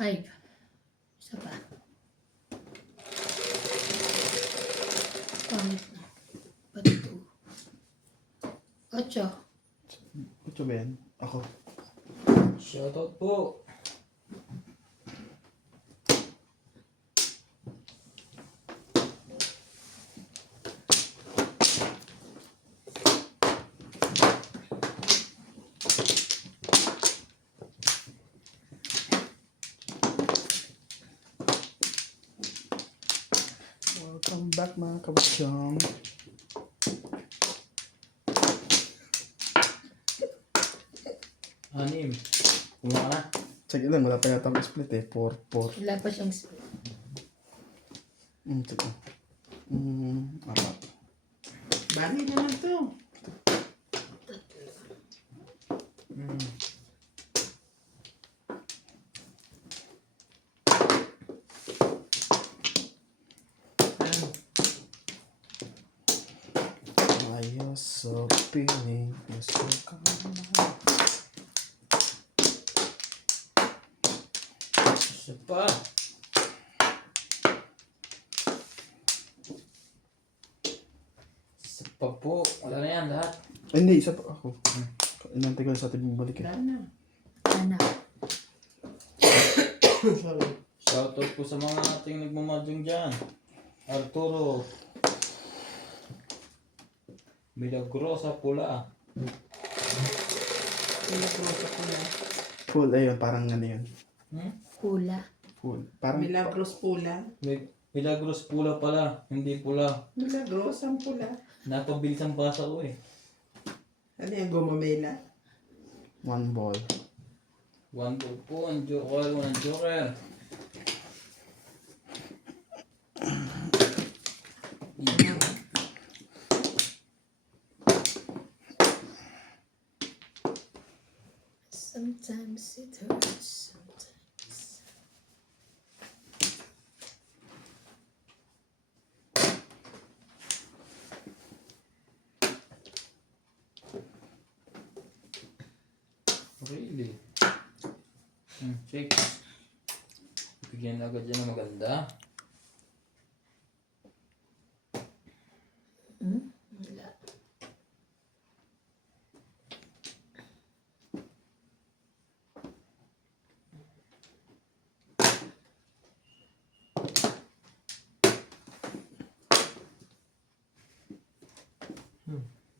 5. Isa pa. Pangit na. Ba't 2? 8. 8 ba yan? Ako. Shoutout po. Welcome back mga kabasyong. Anim. Kumuha ka na. Check lang, wala pa yata ang split eh. 4. Wala pa siyang split. Check lang. 4. Bagay naman to. Ayos so piling. Gusto ka na. Isa pa. Isa pa po. Wala na yan lahat. Ay, hindi, isa pa ako. Inantay ko sa atin bumalik eh. Wala na. Anak. Sorry. Shoutout po sa mga ating nagmamadyong dyan. Arturo. Milagrosa Pula. Milagros ako na. Full, ayun, parang ano yun. Pula. Full. Parang, Milagros pula. Milagros Pula pala. Hindi pula. Milagros ang pula. Napabilis ang basa ko eh. Ano yung gumamela? 1 ball. 1 po. Ang joker. 1 joker. Sometimes it hurts. Sometimes. Really? Check. Bigyan agad yan ng maganda. Wala.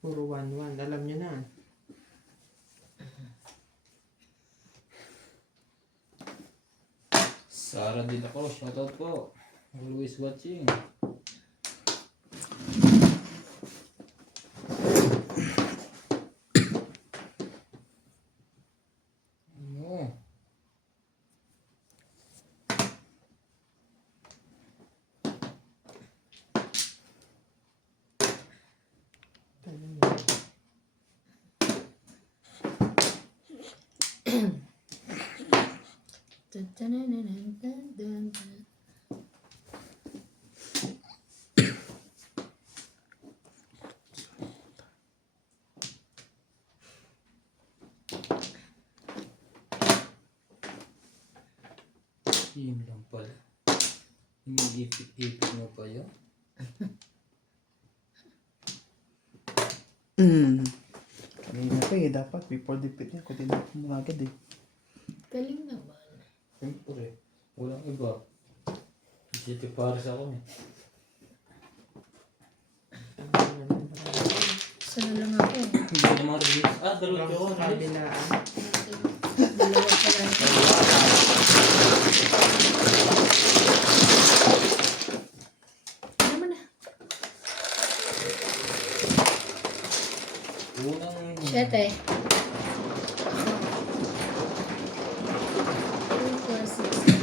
Puro 1-1. Alam nyo na. Sara din ako. Shoutout po. Always watching. Ano? Dun, dun, dun, dun, dun, dun, dun. Yun lang pala. Iniipit-ipit mo pa yun. Kanina pa eh, dapat before dipit niya, kutin ako mo agad eh. Galing naman. Siyempre. Walang iba. City Paris ako eh. Isa na lang ako. Hindi ko naman release. Dalawa Hanggang ko sa release. kabilaan. Dalawa pa lang. Ano mo na? Unang... 7. 2, 4, 6.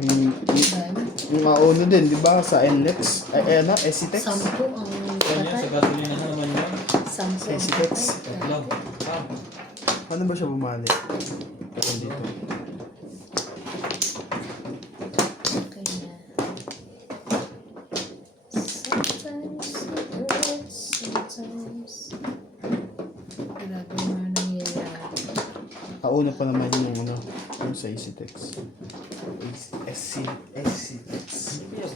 Mm, Done. Mauna din, di ba? Sa NLEX. Ay, ano? SCTEX? 10 ang Kanya sa patay. gasolina na naman yun. 10 ang SCTEX. patay. Tatlo. Ah, Paano ba siya bumali? Ito dito. Okay na. Sometimes it hurts, sometimes. Grabe na nangyayari. Kauna pa naman yung ano, yung sa SCTEX. SCTEX.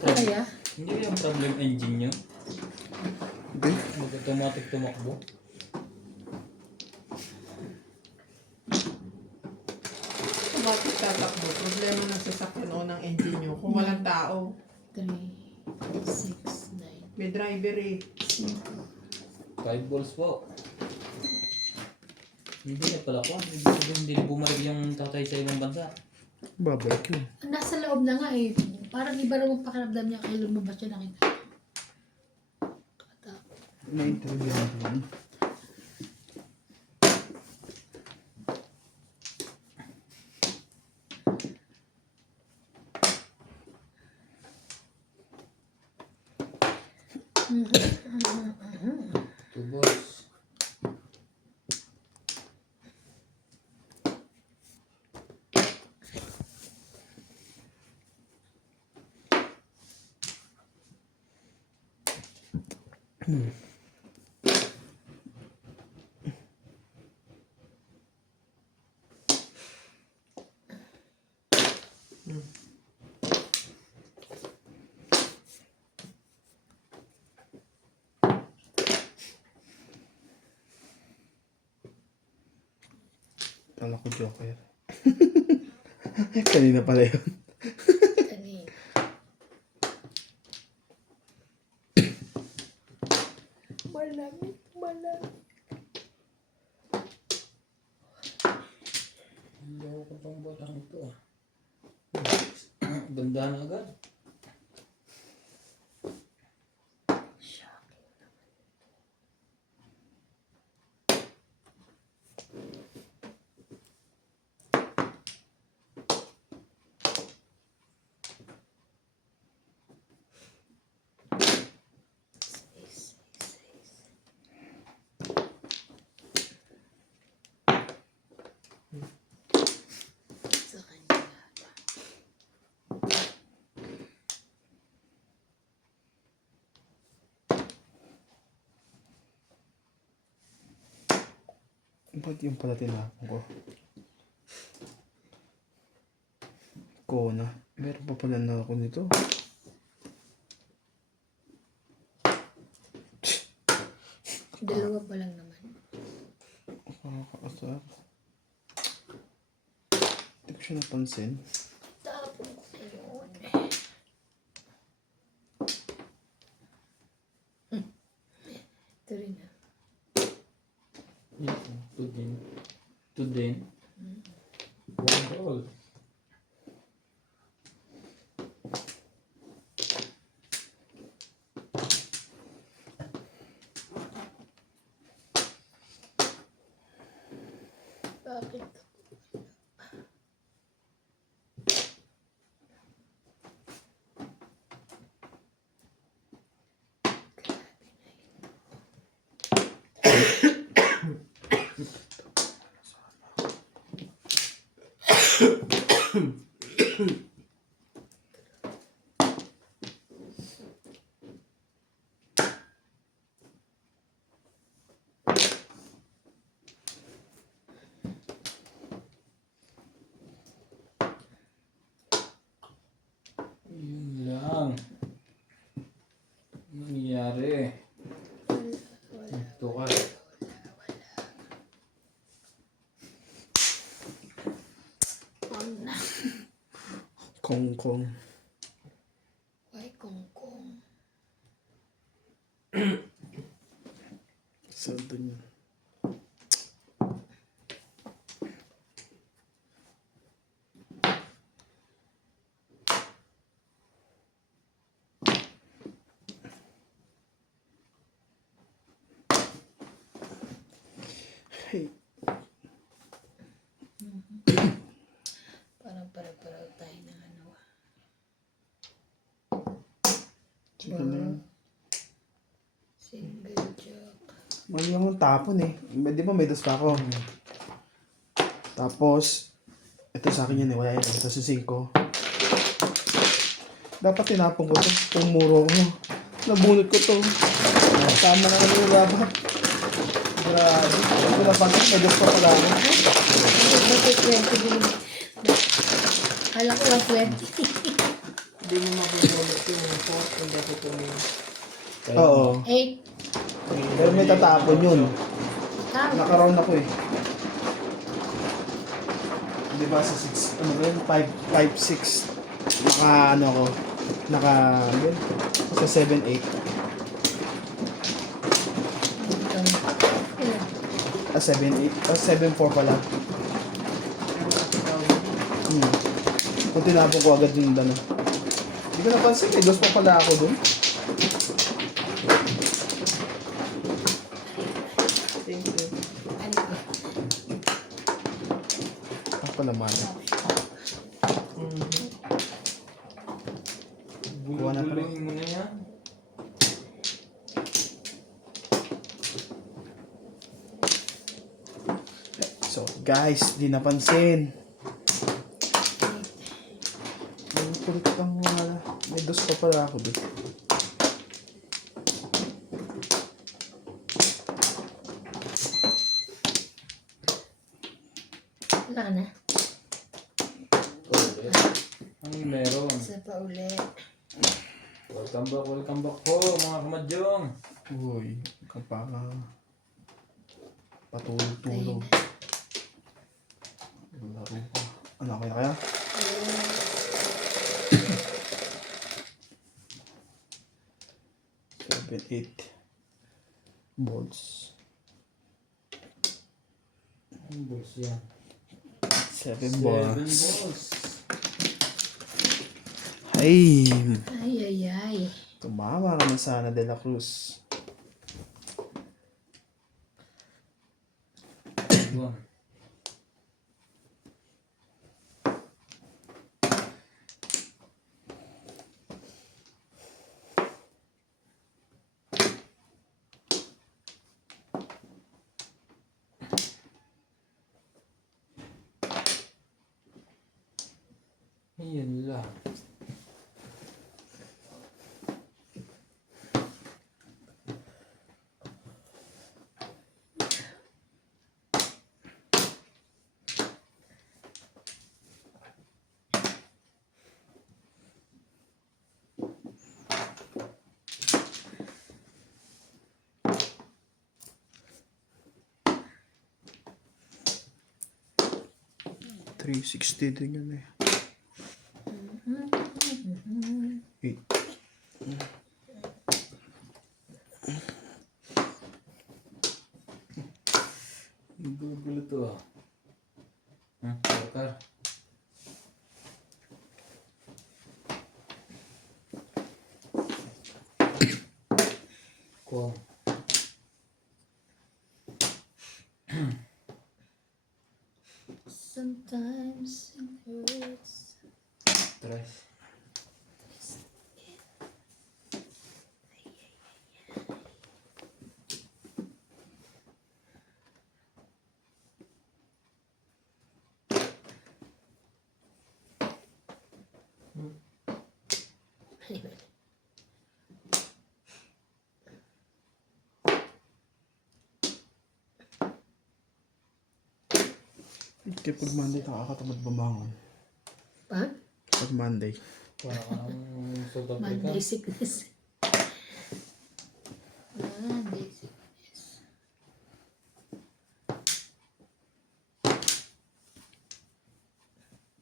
Kaya, Hindi yung problem engine nyo. Hindi. Mag-automatic tumakbo. Bakit tatakbo? Problema ng sasakyan o ng engine nyo. Kung walang tao, 3, 6, 9, may driver eh. 5. 5 balls po. Hindi na pala ko. Ibig sabihin, hindi na bumalik yung tatay sa ibang bansa. Babalik yun. Nasa loob na nga eh. Parang iba naman pakiramdam niya kaya lumabas siya nakita. Na-interview ko yun. Two balls. Kala ko joker. Kanina pala yun. Kanina. Malamig, malamig. Hindi ako katong batang ito ah. Ganda na agad. Sa kanya. Ba't yung pala tinapon ko? Kona. Meron pa pala na ako nito. Dalawa pa lang naman. Nakakaasar. Hindi ko siya napansin. Tapon ko yun. Ito rin ah. Two din. Two din. One ball. Bakit? Yun lang. Nangyari. Ito ka. Wala. Kong. Why kongkong? Saldo niya. Hey. Parang para-para tayo ng ano. Ito na yun. Single jack. Mali yung tapon eh. Di ba may dos pa ako? Tapos, ito sa akin yan eh. Wala yun. Ito si 5. Dapat tinapon ko to. Tumuro ko. Nabunot ko to. Tama na kami yung dapat. Grabe. Ito na pala. May dos pa pala ako. Bakit 20 din? Kala ko 120. Hindi mo mabubulot yung 4 kung dapat tumingin. Oo. 8. Pero may tatapon yun. Ikaw. Nakaroon ako eh. Di ba sa 6, ano ba yun? 5, 6. Naka ano ako. Naka, yun. Sa 7, 8. Ah, 7, 8. Ah, 7, 4 pala. Kung tinapon ko agad yung ano. Hindi ko napansin, may dos pa pala ako dun. Thank you. Ano ba? Ah, pala man. Kuha na pala. Bulong mo na yan. So, guys, di napansin. May kulit lang wala. May dos pa pala ako dun. Wala ka na. Ulit. Ang meron. Isa pa ulit. Welcome back po mga kamadyong. Uy, kapaka. Patulog-tulog. Laro pa. Ano kaya? 7, 8 balls. Ang balls yan. 7 7 balls. balls. Ay, Ay. tumama ka na sana, De La Cruz. Yun. Ayun lang. $360 din yun eh. 8. Ang gulo to ah. Bakar. Kung. Sometimes it hurts. Tres. Kapag Monday, nakakatamad bumangon. Pag? Pag Monday. Wala ka ng South Africa. Monday sickness. Monday sickness.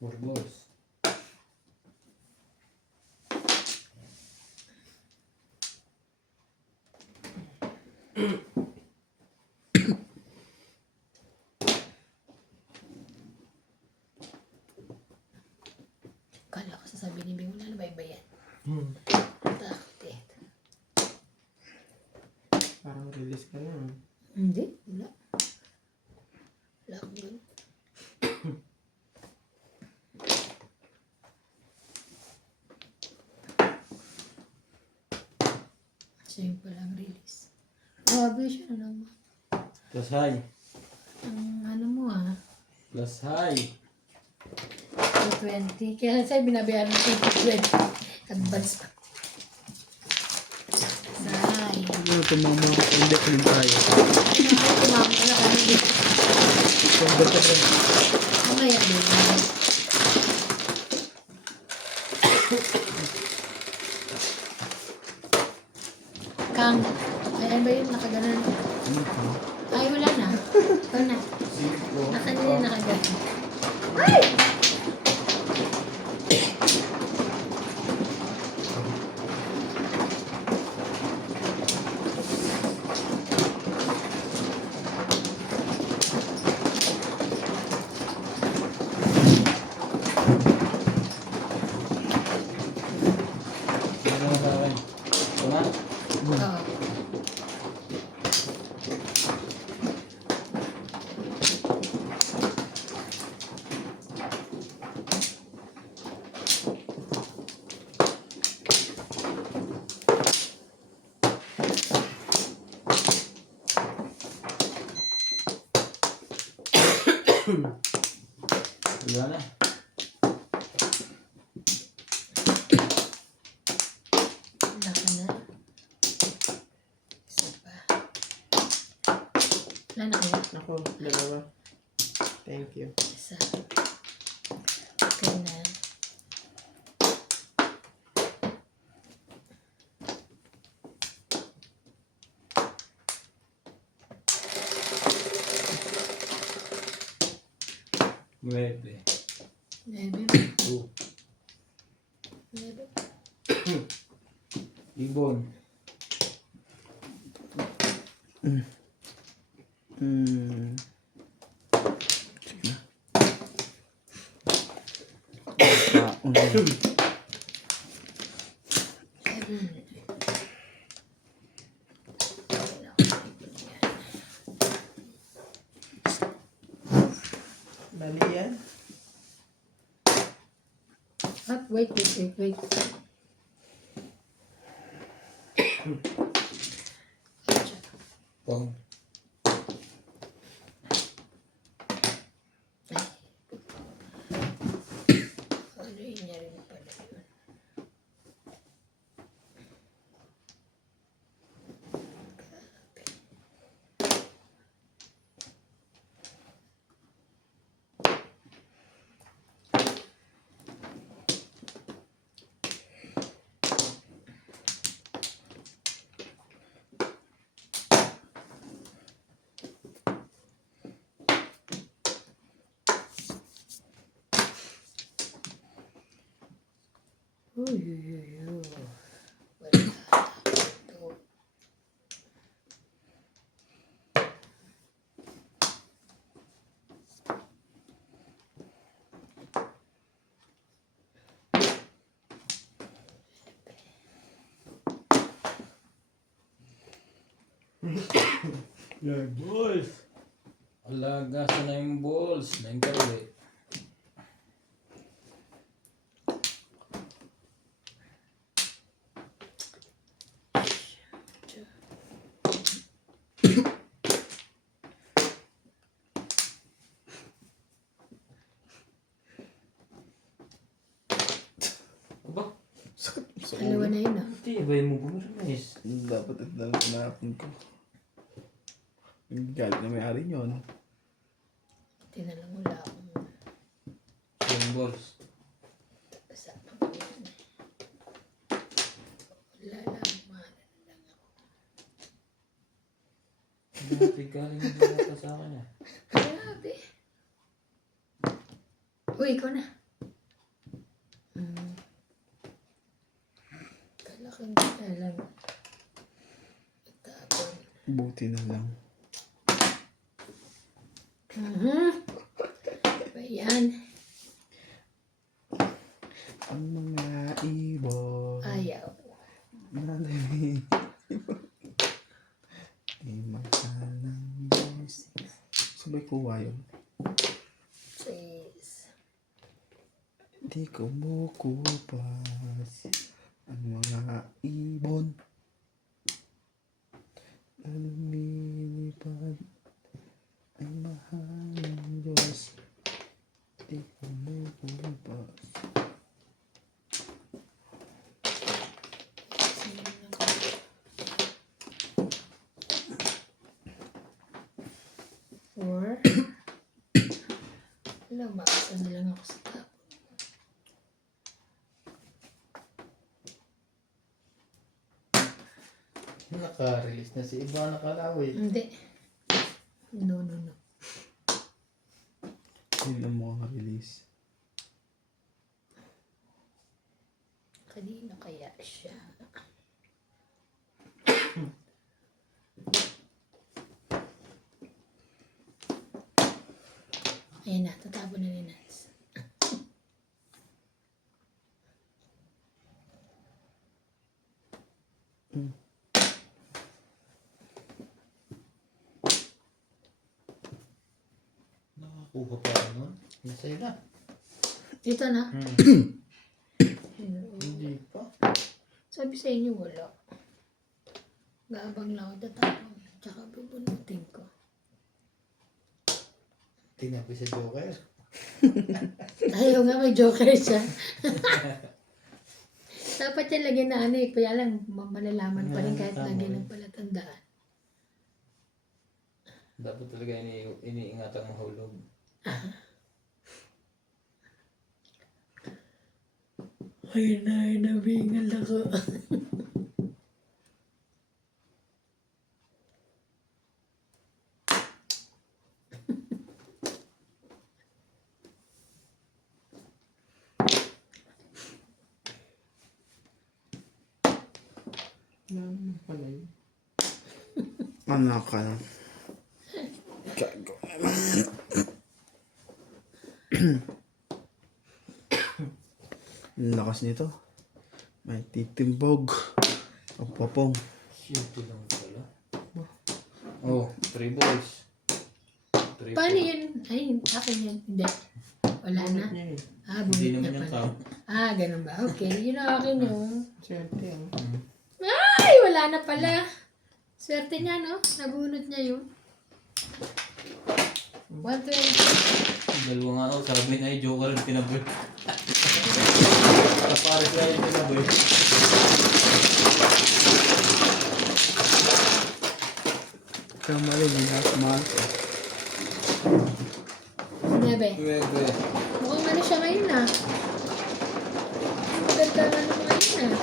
Burgos. Kala ko sasabihin ni Bing, wala na baybayan. Takot eh. Parang release ka na. Hindi, wala. Wala akong ganun. Siya yung palang release. Grabe siya na naman. Plus high. Ang ano mo ah. Plus high. 220. Kaya sa'yo binabayaran ng 220. Advance pa. Say. Ano tumama ako. Hindi ko rin tayo. Tumama ka na kami. Sandal ka rin. Mamaya din. Kang. Ayan ba yun? Nakaganan. Ay, wala na. Ito na. Nakanila nakaganan. Ay! Ano na sa akin? Ito na? Oo. Wala na. Laka na. Isa pa. Wala na kayo. Ako, dalawa. Thank you. Isa. Okay na. Nueve. Nebe. Two. Nebe. Ibon. Sige na. Kaon. Seven. Bali yan. What? Wait. Pong. Ano yun niya rin pala yun? Uy. Wala. Ito. Yeah, balls. Alaga sa na yung balls. Na yung karli. Aba, Sa Dalawa ulo. na yun ah. tibay mo bumiris. Dapat ito na lang tinapon ko. Yung galit na may-ari yun. Tinalang wala akong Yung balls. kasama ko yun. Wala lang. Mahal na lang ako. Dati galing yung bumata sa akin ah. Grabe. Uy, ikaw na. Kalaking alam. Tapon. Buti na lang. Ba yan? Ang mga ibon. Ayaw. Malami. Di makalang Diyos. Sabay kuha yun. Jeez. Di kumukupas ang mga ibon. lumilipad ay mahal ng Diyos. Di ko mo bumas. Or, wala, makasa na lang ako sa tapon. Naka-release na si Ivana Kalawi. Hindi. No. Hindi na maka-release. Kanino kaya siya? Ayan na, tatapon na ni Nance. Nakakuha pa rin nun. Nasa'yo na. Dito na. Hindi pa. Sabi sa inyo, wala. Gabang lang ako tatapon. Tsaka bubunutin ko. Tinabi sa Joker. Ayaw nga, may joker siya. Dapat yan lagyan na ano eh. Kaya lang, malalaman pa rin kahit Tama lagyan rin. ng palatandaan. Dapat talaga iniingatan ang hulog. Ay, nabingal ako. Ano pala yun? Anak ka na. Gago naman. Ang lakas nito. May titimbog. Ang papong. Simple lang pala. Oh, 3 balls. 3 Paano yun? Ay, akin yan. Hindi. Wala na. Niya eh. Hindi Bunot naman na yung pala. tao. Ganun ba? Okay, yun ang akin yun. Swerte ah. Ay, wala na pala. Swerte niya, no? Nabunot niya yun. 120. Dalawa nga ako, sabi na yung Joker ang tinaboy. Kapares na yung tinaboy. Kamali ni last month. 9. Pwede. Mukhang ano siya ngayon ah. Maganda nga ano ngayon ah.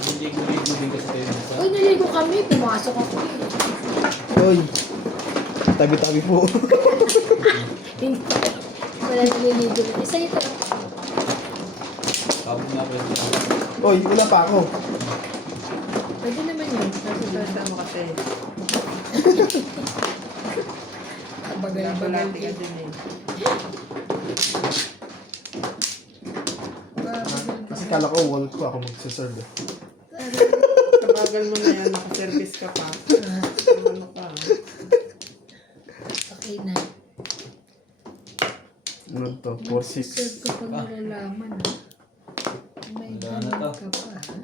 Hindi ko din kasi tayo nasa. Uy, naligo kami. Pumasok ako eh. Hoy. Tabi-tabi po. Hindi. Wala naliligo. Isa ito. Kapag na pwede. Hoy, wala pa ako. Pwede naman yun. Swerte mo kasi. Bagal-bagal Bulati ka din. din eh. Kasi kala ko wall ko ako magsaserve. Kabagal mo na yan, nakaservice ka pa. Ano ka? Okay na. Ano to? Serve 4-6. ko pag nalalaman ah. May Wala na ganun to. ka pa ha.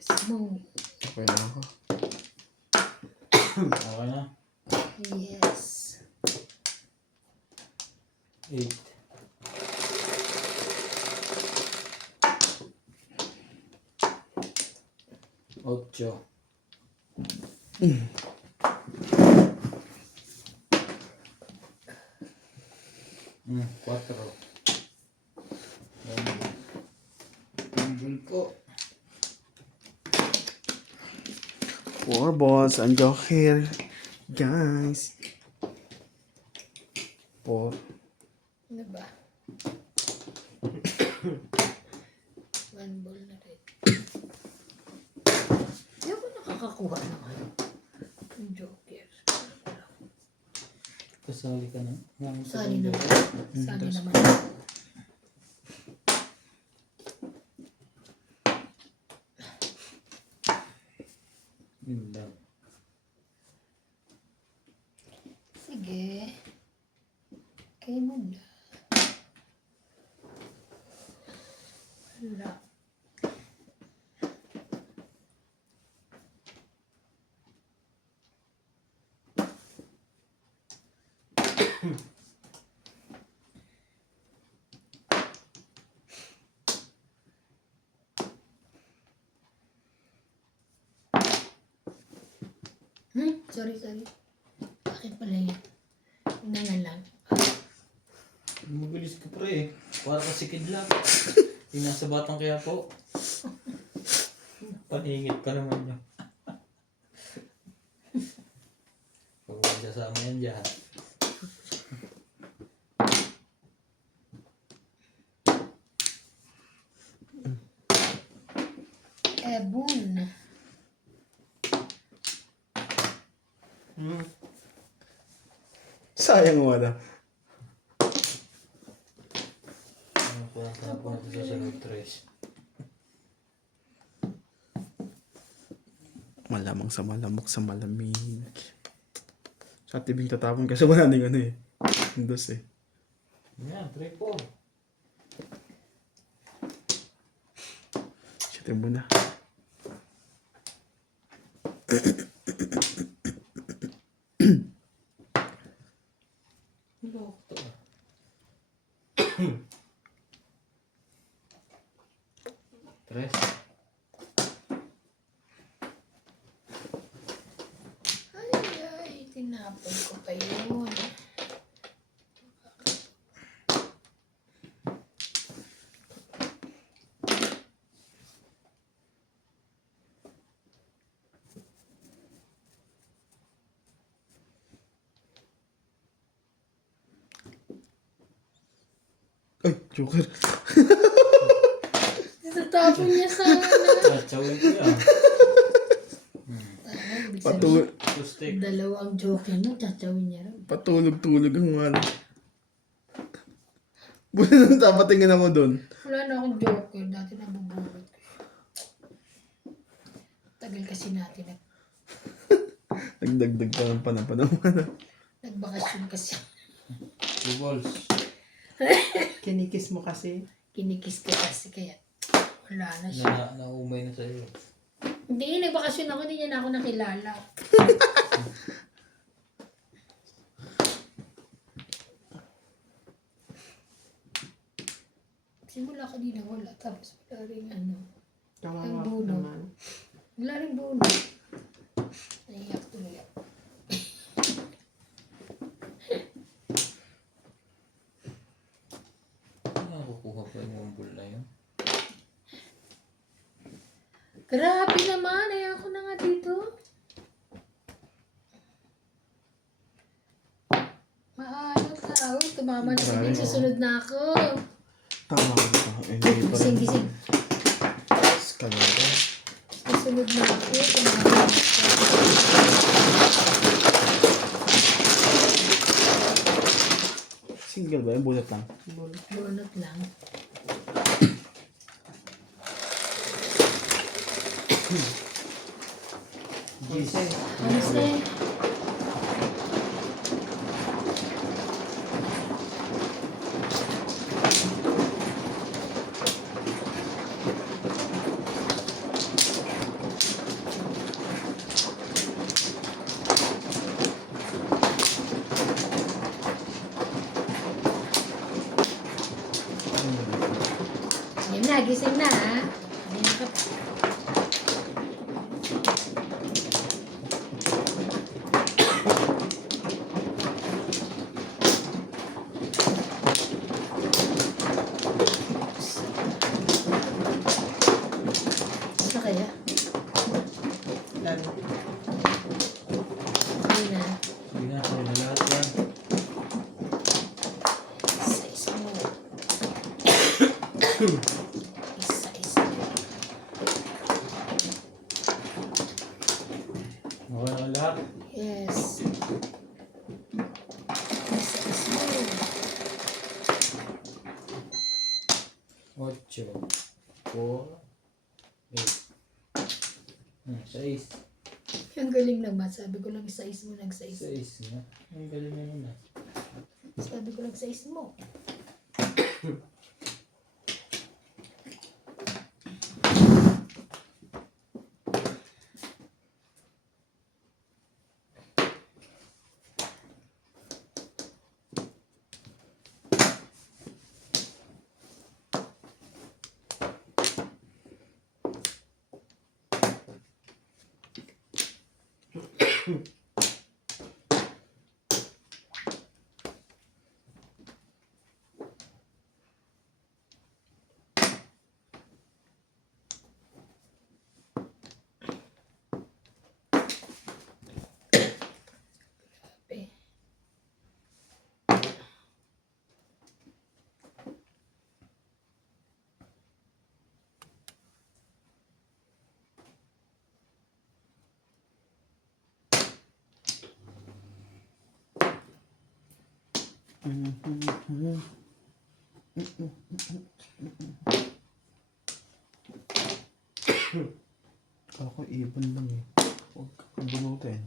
Smoke. Okay na ako. Okay na. Yes. 8. Ocho. Cuatro. Tumble ko. 4 balls and Joker. Guys. 4. Ano ba? One ball na rin. Hindi ako nakakakuha naman. Yung Joker. Kasali ka na. Sali naman. Sali naman. Yun lang. Sige. Kayo muna. Sorry. Bakit pala yan? Nga nga lang. Mabilis ka pre. Para ka si Kidlat. Yung nasa Batang Quiapo. Paningit ka naman niya. Huwag mo sasama yan dyan. Ebon. Sayang mo na. Ano po ang tapo natin sa sunod tres. Malamang sa malamok sa malamig. Sa tibing tatapon kasi wala nang ano eh. Dos eh. Yan, 3-4. Siyatin mo na. Loko to ah. Tres. Ay, tinapon ko pa yun. Ay, joker. Natapon niya sana. Tsawin ko yan. Patul Two-stick. Dalawang joker na, tatawin niya rin. patulog-tulog ang wala. Buti nang tapatingin ako doon. Wala na akong joker, dati nabubulot. Tagal kasi natin Nagdagdag ka ng panapanaman. nagbakasyon kasi. 2 balls. Kinikis mo kasi. Kinikis ko kasi kaya wala na siya. Naumay na sa'yo. Hindi, nagbakasyon ako, hindi niya na ako nakilala. Simula kanina wala, tapos wala rin ano. Kawawa Ang buno. naman. Wala rin buno. Naiyak tuloy ako. Nakukuha pa yung bull na yun. Grabe naman, ay ako na nga dito. Maalas na. Uy, tumama na si Nick, susunod na ako. Tama ko ito. Hindi pa rin. Gising. Kalada. Susunod na ako. Tumama na ako. Single ba? Yung bulat lang. Bunot lang. Kasi, Kasi, yun na, gising na ha. Ayan ka pa. Ano kaya? lalo. Hindi na. Sige na, sa'yo na lahat yan. Isa-isa mo. Isa-isa mo. Okay na lahat. Yes. Isa-isa mo. 8, 4, 8. 6. Ang galing naman. Sabi ko lang isa-is mo, nag-sais. 6 na. Ang galing naman ah. Sabi ko lang sais mo. Grabe. Ako ibon lang eh. Huwag kang bunutin.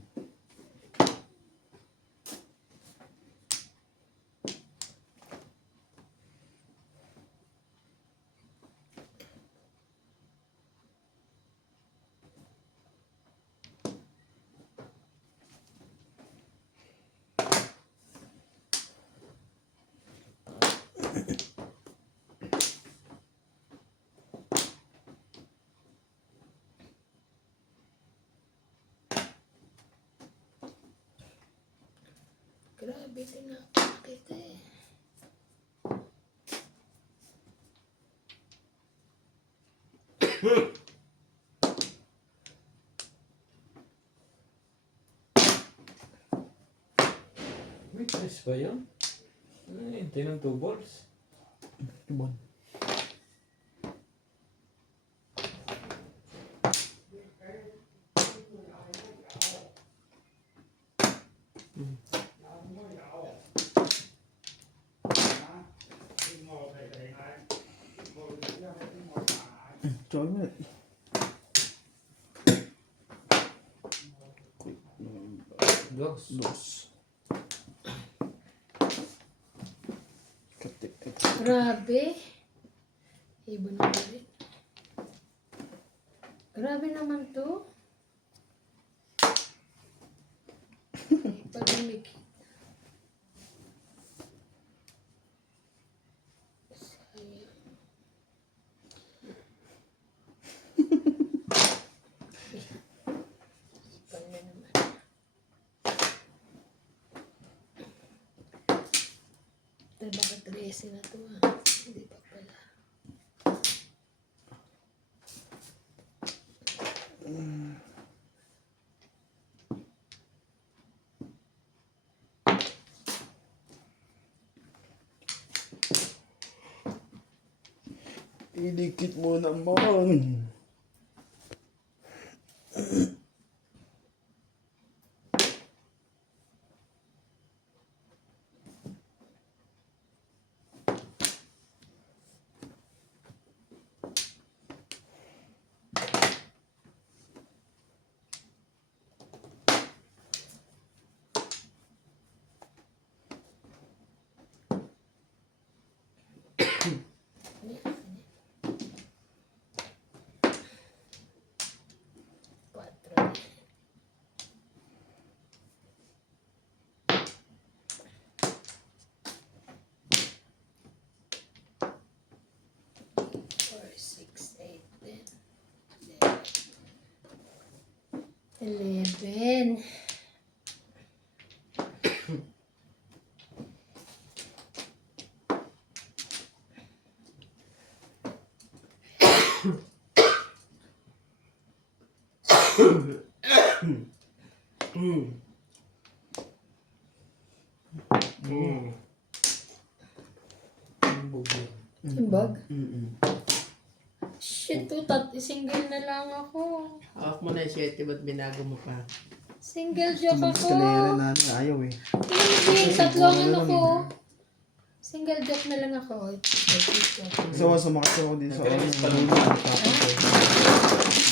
Grabe tinapon kita eh. Witness ba yun? Ay, hintay ng 2 balls. Ibon. Joy mo. Dos. Dos. Katik. Grabe. Ibon na rin. Grabe naman to. Pag-imik. Sayang. Ipan na naman. Ito baka 13 na to ah. Hindi pa pala. Idikit mo naman. Quatro. Four, 6, 8, 10, 11. Timbag? Shit, single na lang ako. Hawak mo na yung 7, ba't binago mo pa? Single joke ako. Eskalera na ayaw eh. Hindi, tatlo ang ano ko. Single joke na lang ako. So, sumakas ako din sa Nagkaroon pa lang.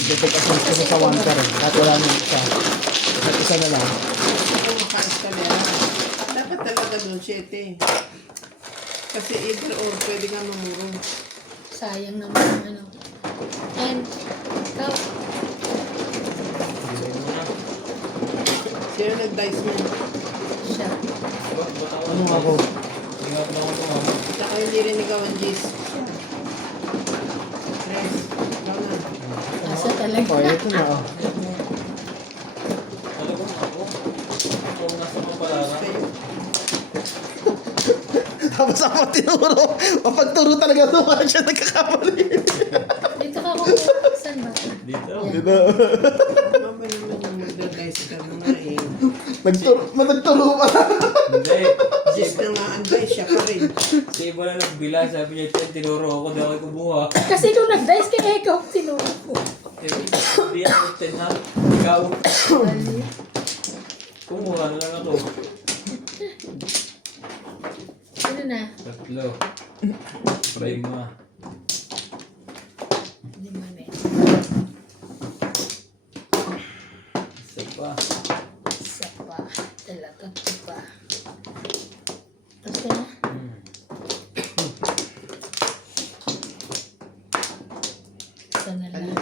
Dito kasi gusto sa one car eh. At wala nang isa. At isa na lang. Kung maka-eskalera, dapat talaga doon 7. Kasi either or, pwede ka mamurong. Sayang naman ang ano. And, ikaw, Sino nag-dice mo? siya. Ano ako? Ingat na ako ako. Tsaka hindi rin ikaw ang G's. Tres, ikaw na. Asa talaga. Oh, ito na oh. Alam ko ako. sama-sama tinuro. Mapagturo talaga ito, kaya siya nagkakamali. Dito ka kukuha. Saan ba? Dito. Dito. Mama naman yung magda-dice ka mga eh. Nagturo pa. Hindi. Jis na nga ang dice, siya pa rin. Si Iba na nagbilang, sabi niya, "Chen, tinuro ako, daw ako kumuha." Kasi nung nag-dice kaya ikaw tinuro ko. Hindi ako, Chen, ha? Ikaw. Mali. Kumuha na lang ako. Ano na? 3. 5. Hindi man eh. Isa pa. Isa pa. Talaga pa. Tapos ka na? Isa na lang.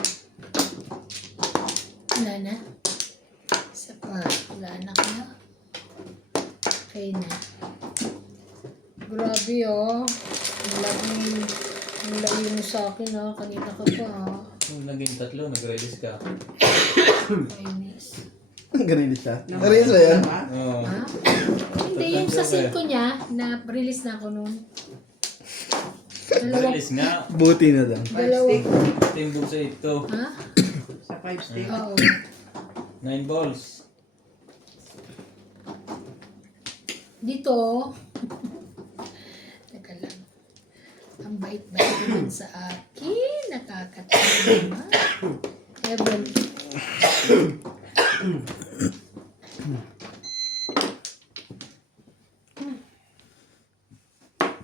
Wala na? Isa pa. Wala na ka na? Okay na. Grabe oh. Ang layo mo sa akin ah. Kanina ka pa ah. Nung naging 3, nag-release ka. Kainis. Ganun siya. Narinis ba yan? Oo. Ha? Hindi, yung sa 5 niya, na-release na ako noon. Dalawang, Release nga. Buti na lang. 5 Dalawa. stick. Timbog sa ito. ha? Sa 5 stick. Oo. 9 balls. Dito, teka lang. Ang bait-bait naman sa akin. Nakakatawa naman. Evan.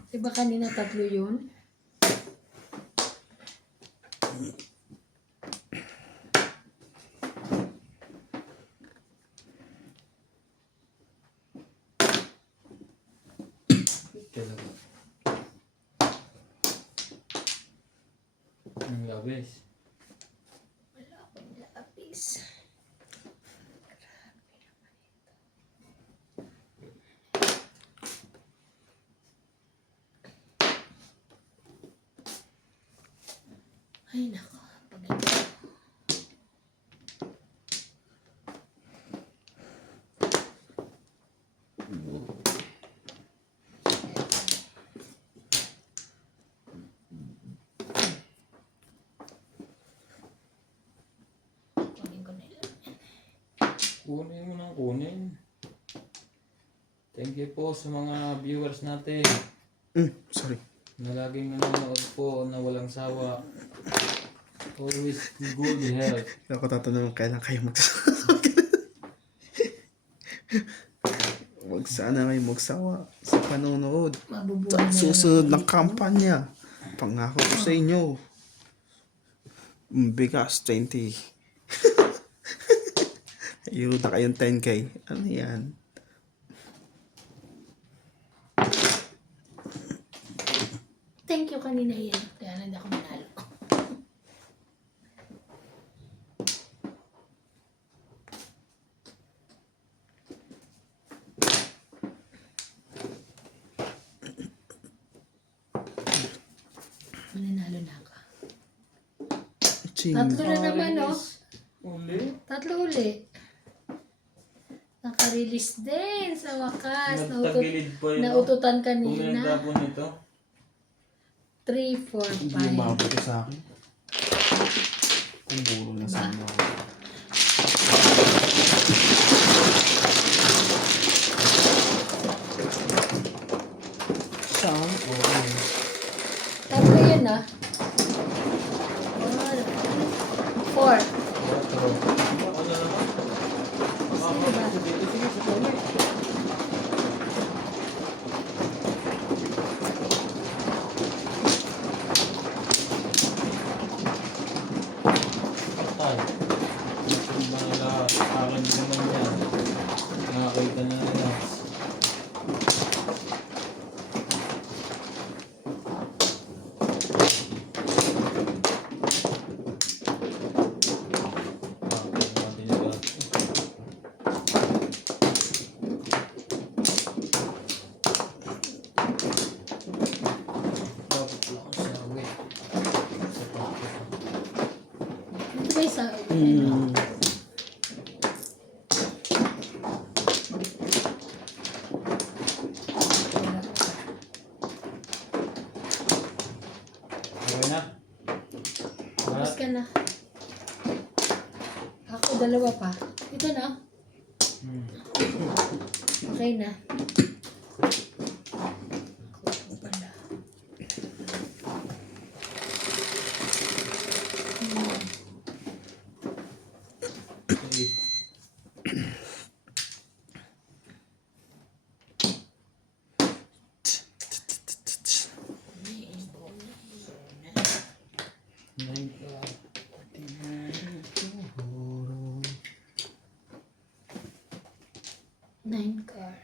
Diba kanina 3 yun? Talaga. Ang labis. Wala akong lapis. Ay, nako. Pag ito. Kunin ko na lang. Kunin mo nang kunin. Thank you po sa mga viewers natin Sorry. na laging nanonood po na walang sawa. Always good health. Kaya ako tatanong kailan kayo Huwag sana kayo magsawa sa panonood. Mabubuhay na Sa susunod na kampanya. Pangako ko sa inyo. Bigas 20. Ayun na kayong 10k. Ano yan? Thank you kanina yan. Kaya hindi ako manalo. Mananalo na ako. Ching. 3 na naman oh. Uli. 3 uli. Naka-release din sa wakas. Nagtagilid pa yun. Naututan Kung kanina. nagtapon ito. 3, 4, Hindi 5. mabuti sa akin. Ang buro na sana. Saan? Tatlo yun ah. 4. Ano naman? Sino ba? Dito, sige, sa tuloy. Patay. Yung mga akin din naman yan. Nakakita na nila. Dito ba isa? dalawa pa. Ito na. Hmm. Okay na. Ako pala. Sige. Nine car. Nine car.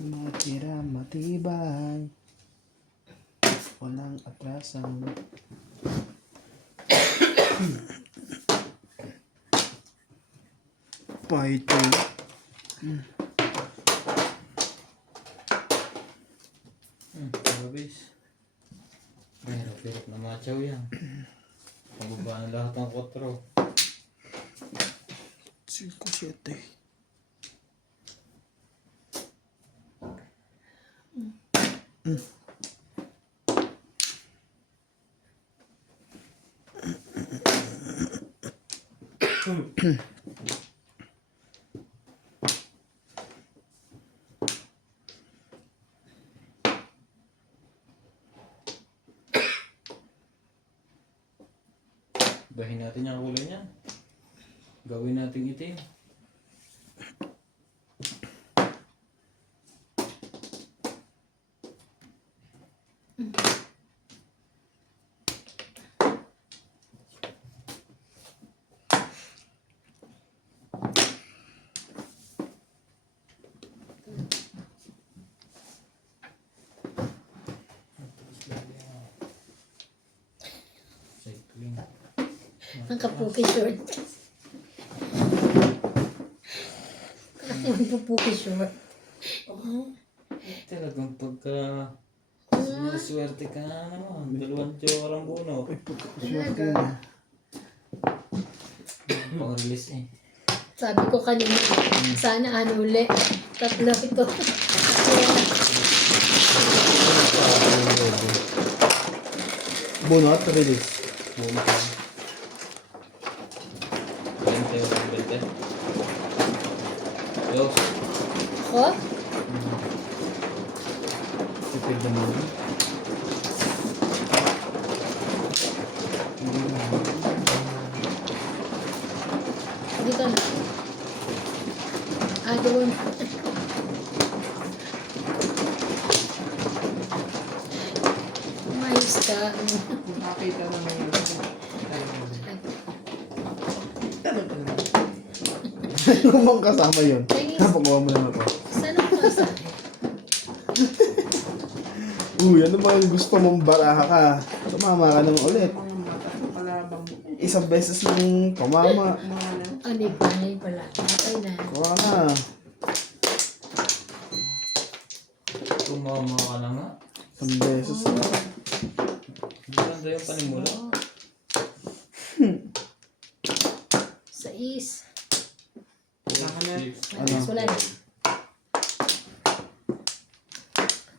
Matira matibay. Walang atrasan. Pahito. Habis. Hirap na machaw yan. Pababa na lahat ng kotro. 5-7. Bahin natin yung kulay niya. Gawin natin itim. Cycling. Ang kapuki short. Ang kapuki short. Talagang pagka sinaswerte ka na naman. Dalawang tiyawang buno. Swerte yun ah. Pang-release eh. Sabi ko kanina, sana ano uli. Tatlo ito. Bunot, release. Buno ka. 20 o 20. Dos. Ako? Tipid na muna. Dito na. Doon. Umayos ka. Nakita naman yun. Talaga naman. Ano bang kasama yun? Napagawa mo lang ako. Saan ako masabi? Uy, ano ba yung gusto mong baraha ka? Tumama ka naman ulit. Mga mata ko palabang. Isang beses nang tumama. Ano yung panay pala? Okay na. Kuha ka. Tumama ka na nga. Isang beses na. Maganda yung panimula. Sais. Ano? Wala na.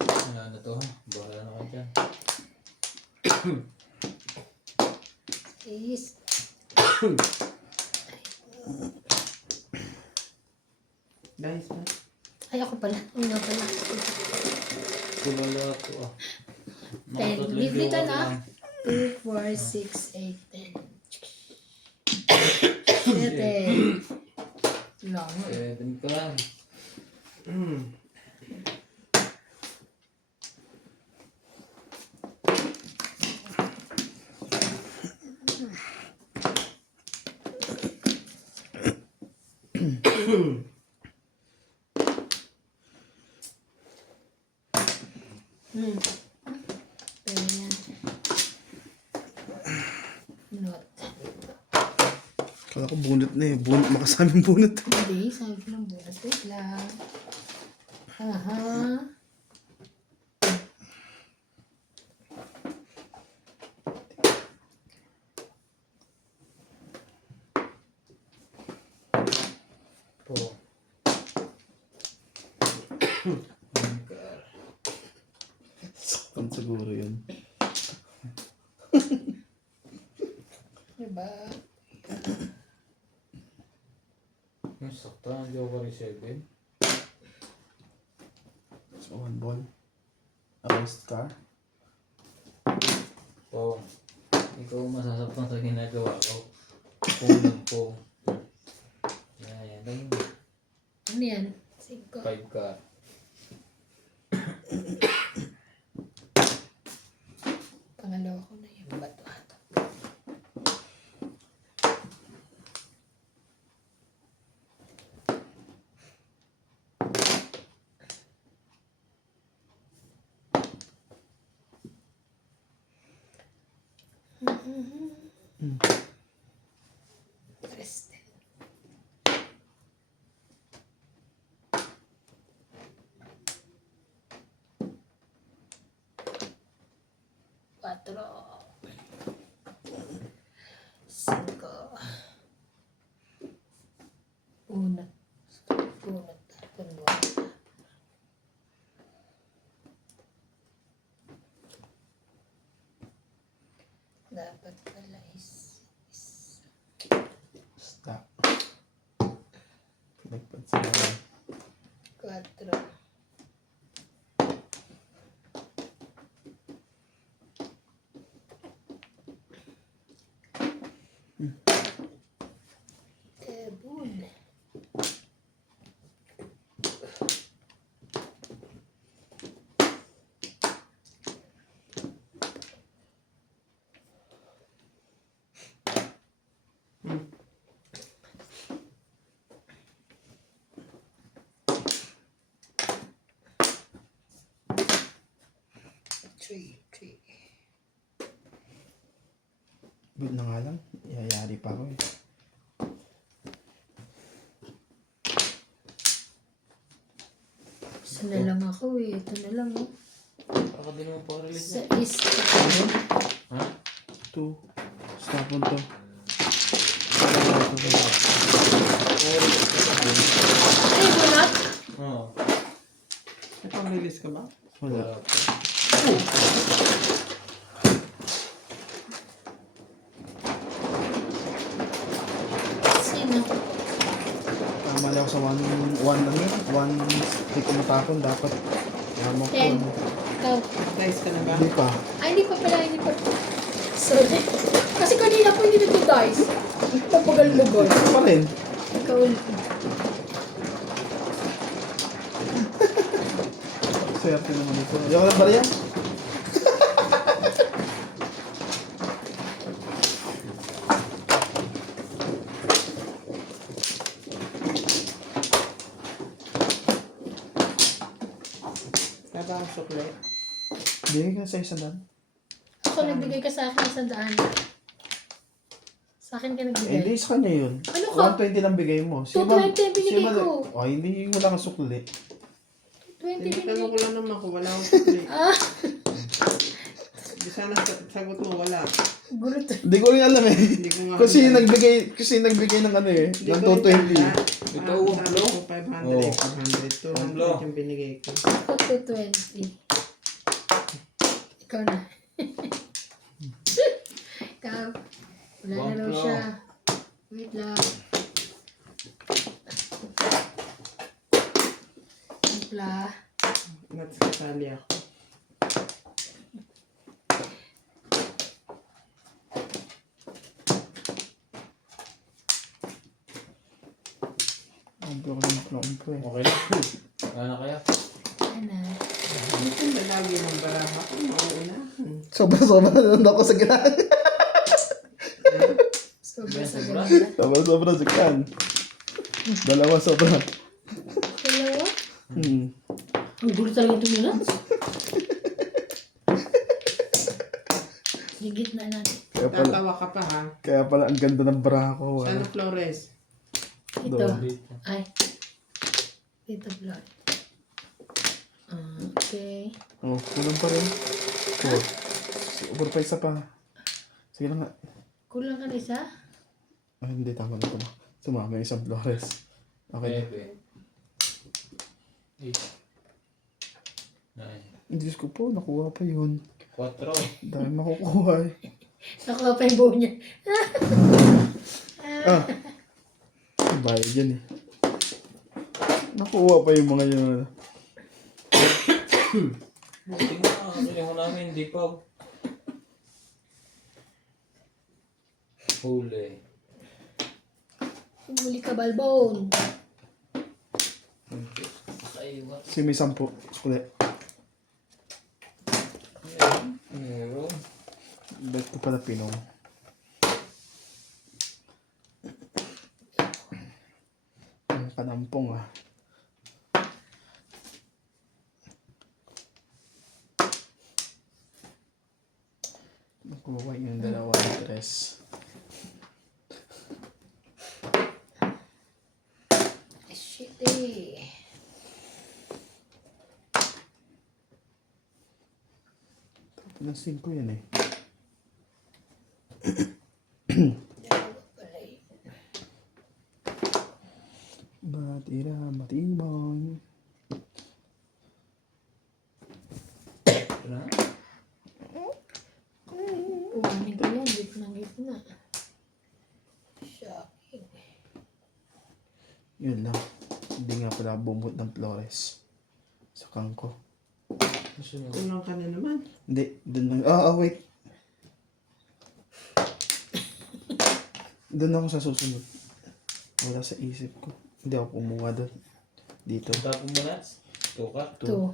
Wala na to ha. Bahala na ka dyan. Sais. Guys, ba? Ay, ako pala. Una pala. Kulala to ah. 10. Bibita na. 2, 4, 6, 8, 10. 7. Lang. 7 ka. Pwede yan. Not. Kala ko bunot na eh. Bunot, makasaming bunot. Hindi, sabi ko lang bukas. Wait lang. Aha. Po. Anchor. Saktan siguro yun. Diba? Yung sakta, ang Joker 7. So, 1 ball. Arrest car. Po. Ikaw masasaktan sa ginagawa ko. Punod po. Yan. Ano yan? 5. 5 ka. Pangalawa ko na yung bato ata. Rested. 4. 5. Punot. Punot. Punot. Dapat pala is Stop. Pinagpansin mo. 4. Kebun. Three. Good na nga lang. Yayari pa ako eh. Isa na lang ako eh. Ito na lang oh. Baka din mo pa release Sa na. isa. Ha? 2. Stop on to. Ay, bunot? Oo. May pang-release ka ba? Wala. Sino? Tama lang ako sa 1 ano yun. 1 hindi ko matapon. Dapat. Tama ko. 10. Ikaw. Guys ka na ba? Hindi pa. Ay, hindi pa pala. Sorry. Kasi kanina po hindi nag-dice. Papagal-lugal. Ito pa rin. Ikaw ulit. Swerte naman ito. Yung lang ba yan? Kaya ba ang sukle? Bigay ka sa isang daan. Ako, nagbigay ka sa akin 100. Sa akin ka Eh, nagbigay. hindi sa kanya yun. Ano ka? 120 lang bigay mo. 220 ang binigay ko. Ay, hindi wala kang sukli. 20 Tinitanong ko binigay. lang naman kung wala akong sukle. Ah, Di sana sagot mo wala. gulat. Hindi ko rin alam eh. Hindi ko nga Kasi alam. kasi nagbigay ng ano eh, Hindi ng ko rin 220. tanda. Ito, Ang sabi Blo? ko 500 Oo. eh. 500. 200 yung binigay ko. Ako 220. Ikaw na. Ikaw. Wala na raw One siya. Wait lang. Simpla. Nagsasali ako. Ang blok ng plompo eh. Okay na. Wala na kaya? Ano? Ito na lagi ng baraha ko. Mauuna. Sobra-sobra nandun ako sa gitna. Sobra sa Sobra? ganda. Sobra-sobra si Kan. Dalawa sobra. Dalawa? Ang gulo talaga ito nila. Higit na natin. Tatawa ka pa ha. Kaya pala ang ganda ng bra ko. Sana Flores. Ito. Dito. Ay. Dito blood. Okay. Oh, kulang pa rin. Oh, over pa isa pa. Sige na nga. Kulang ka na isa? Ay, hindi tama na ito. Sumama yung isang Flores. Okay. 9, 8, 9, Diyos ko po, nakuha pa yun. 4. Dami makukuha eh. Nakuha pa yung buo niya. Ah! Bayad yan eh. Nakuha pa yung mga yun. Buti nga, ano mo namin, hindi pa. Huli. Huli ka, Balbon. Ay, what? Kasi may 10. Uli. Meron. Bet ko pala pinong. Ang kanampong ah. Nakuha yung dalawang tres. Shit eh. Ng 5 yan eh. Dalawa pala eh. Batira matibang. Wala? Kumanin ko yan, gitna. Shocking. Yun lang. Hindi nga pala bumot ng Flores. Sa kangko. Masunod. Kulang ka na naman. Hindi. Doon lang. Wait. Doon ako sa susunod. Wala sa isip ko. Hindi ako kumuha doon. Dito. Tapos mo na? 2 ka? Two.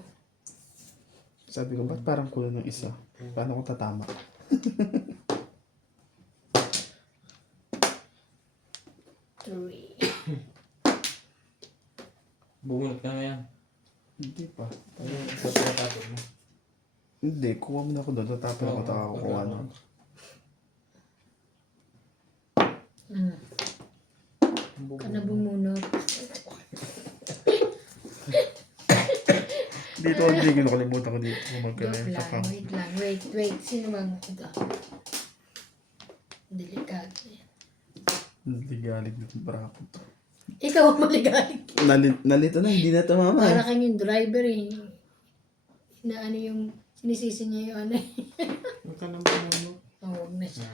Sabi ko, ba't parang kulang ng isa? Paano ko tatama? Three. Bumulot ka na yan. Hindi pa. Ayun, sa pagkatapos mo. Hindi. Kuha mo na ako doon. Tatapon ako. Taka ko kuha na. Ka na bumunot. Dito, hindi ko nakalimutan ko dito. Kumagkala Joke yung lang, sakang. wait lang, wait. Sino bang ito? Delikado yan. Naligalig na itong brako to. Ikaw ang maligalig. Nalito na. Hindi na tumama. Para kang yung driver eh. Na ano yung, sinisisi niya yung ano eh. Huwag ka na mamuno. Oh, huwag na siya.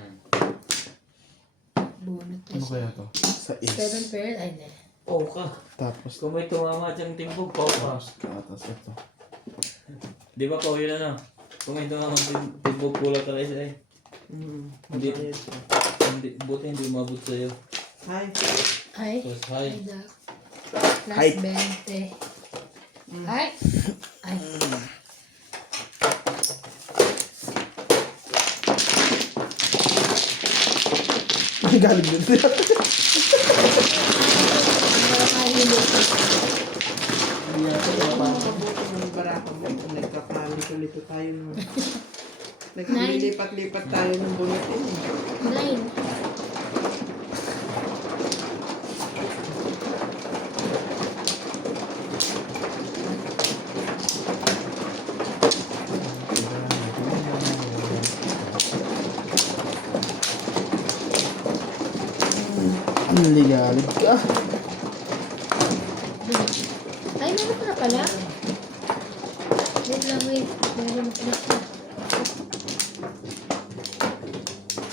Bunot na Ano siya. kaya to? Sa is. 7 pairs, ay hindi. Pau ka. Tapos. Kung may tumama dyan timbog, pau ka. Tapos ito. Di ba pau yun ano? Kung may tumama timbog, kulang ka na isa eh. Hindi. Hindi. Buti hindi umabot sa'yo. Hi. Ay, Tapos ay hi. da. Ay. Plus 20. Ay. Ay. Galing din sila. Mabuti ng barako mo. Nagkakalito-lito tayo nung... Nagkalilipat-lipat tayo ng bunutin. 9. Naligalig ka. Ay, meron ka na pala. Wait lang, wait. Meron ka na siya.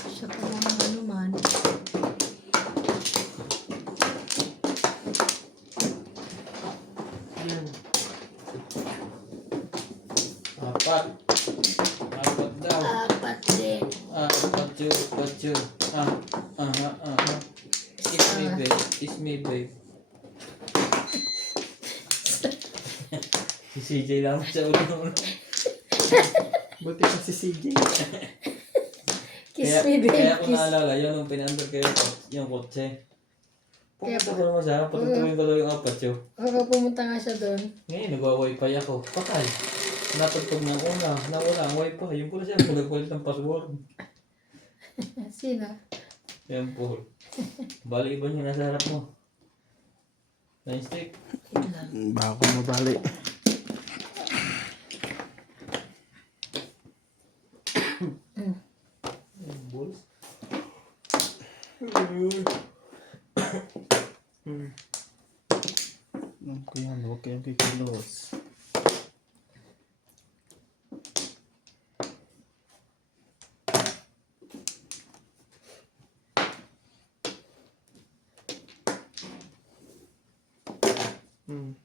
Siya pa lang ano man. Yan. 4. 4 daw. Apat din. 4 yun. Kiss me babe. Kiss me babe. Si CJ lang sa ulo. Buti pa si CJ. Kiss me, babe. Kaya kung Kiss. naalala, yun nung pinandar kayo yung kotse. Kaya Pumunta ko naman siya, patutuloy ko daw yung apat yun. Oo, pumunta nga siya doon. Ngayon, nagwa-wifi ako. Patay. Napagpag ng una, nawala ang wifi. Yung pula siya, nagpalit ng password. Sino? Yan po. Bali iba niya nasa harap mo. Line stick. Yun lang. Bako mabali. Balls. Alam ko yan, huwag kayong kikilos. Hmm.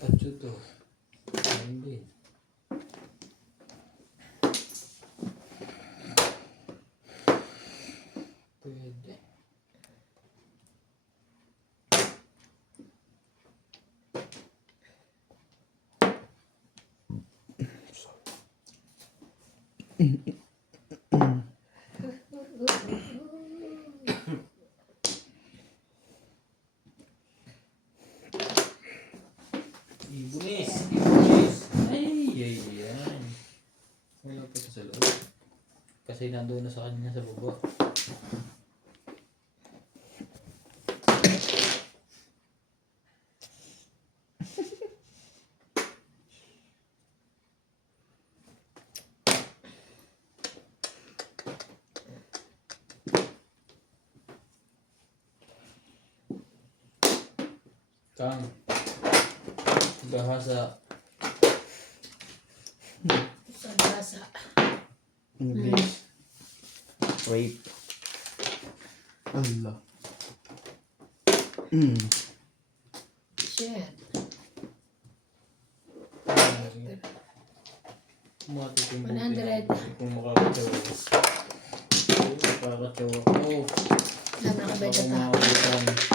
Tatso to. Hindi. Pwede. Ibunis! Ibunis! Ay! Ay! Wala pa ito sa loob. Kasi nandoon na sa kanya sa baba. Kang. Bahasa. Sa gasa. English. Rape. Allah. Shit. Mati kung 100. kung makakatsawa. Makakatsawa ko. Alam na ka ba ito Ako mga